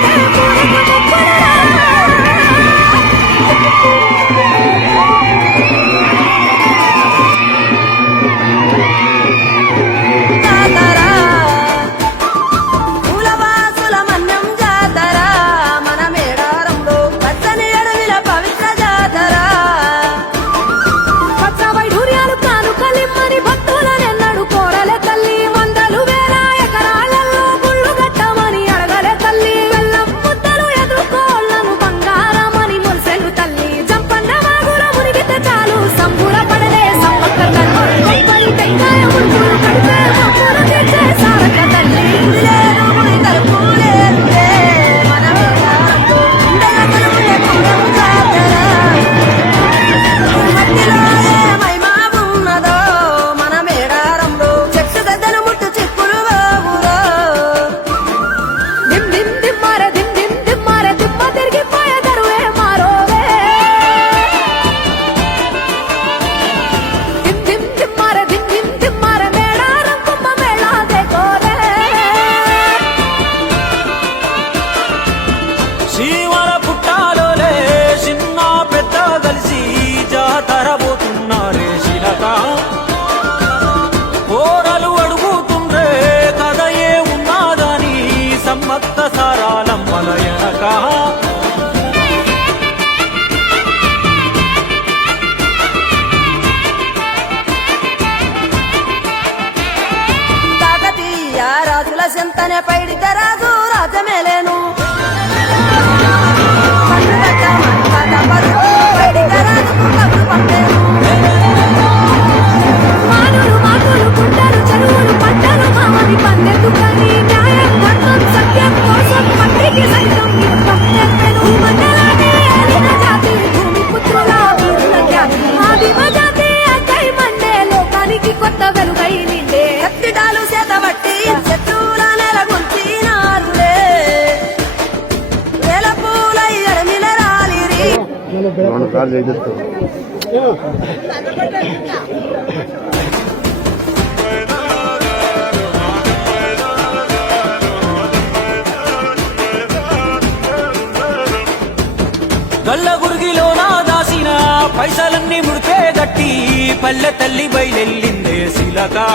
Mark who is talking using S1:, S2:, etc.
S1: Help తన పైడి రాజు రాజమేలే గల్ల
S2: గురిగిలో నా దాసిన పైసలన్నీ ముడితే గట్టి పల్లె తల్లి బయలెల్లిందే శిలకా